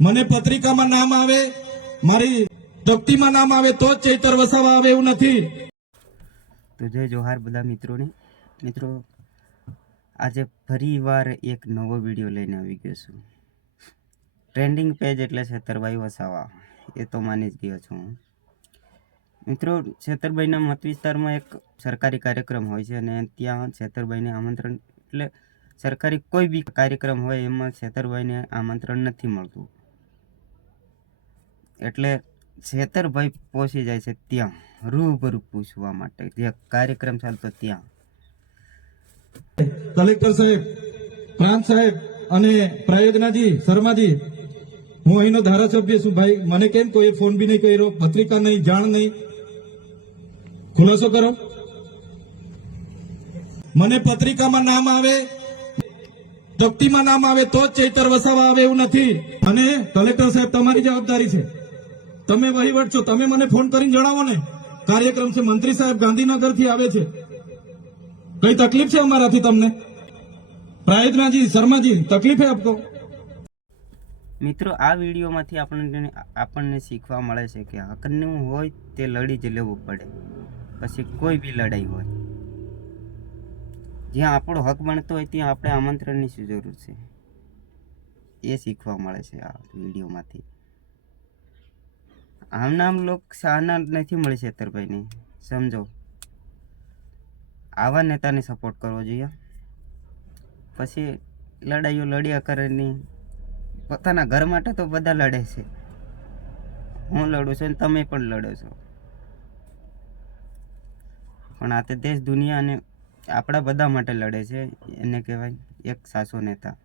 મને પત્રિકામાં નામ આવે, મારી તકતીમાં નામ આવે તો જ ચૈતર વસાવા આવે એવું નથી. તો જય જોહાર બધા મિત્રોને. મિત્રો, આજે ફરી વાર એક નવો વિડીયો લઈને આવી ગયો છું. ટ્રેન્ડિંગ પેજ એટલે છેતરભાઈ વસાવા, એ તો માની જ ગયો છું. મિત્રો, છેતરભાઈના મત વિસ્તારમાં એક સરકારી કાર્યક્રમ હોય છે અને ત્યાં છેતરભાઈને આમંત્રણ, એટલે સરકારી કોઈ બી કાર્યક્રમ હોય એમાં છેતરભાઈને આમંત્રણ નથી મળતું. એટલે છેતરભાઈ પહોંચી જાય છે ત્યાં રૂબરૂ પૂછવા માટે, જે કાર્યક્રમ ચાલતો ત્યાં. કલેક્ટર સાહેબ, પ્રાંત સાહેબ અને પ્રાયોજનાજી, શર્માજી, હું અહીંનો ધારાસભ્ય છું ભાઈ. મને કેમ કોઈ ફોન બી નહીં કર્યો, પત્રિકા નહીં, જાણ નહીં, ખુલાસો કરો. મને પત્રિકામાં નામ આવે, તકતીમાં નામ આવે તો જ ચૈતર વસાવા આવે એવું નથી. અને કલેક્ટર સાહેબ, તમારી જવાબદારી છે, તમે વહીવટ છો, તમે મને ફોન કરીને જણાવો ને. કાર્યક્રમ છે, મંત્રી સાહેબ ગાંધીનગર થી આવે છે, કઈ તકલીફ છે અમારાથી તમને? પ્રાયોજનાજી, શર્માજી, તકલીફ है आपको? મિત્રો, આ વિડીયોમાંથી આપણને શીખવા મળે છે કે હકનું હોય તે લડી જ લેવું પડે, પછી કોઈ બી લડાઈ હોય. જ્યાં આપણો હક બનતો હોય ત્યાં આપણે આમંત્રણની શું જરૂર છે, એ શીખવા મળે છે આ વિડીયોમાંથી. આમ લોક શાના નથી મળી છેતરભાઈને, સમજો. આવા નેતાને સપોર્ટ કરવો જોઈએ. પછી લડાઈઓ લડ્યા કરે નહીં. પોતાના ઘર માટે તો બધા લડે છે. હું લડું છું અને તમે પણ લડો છો, પણ આ તે દેશ દુનિયા અને આપણા બધા માટે લડે છે. એને કહેવાય એક સાચો નેતા.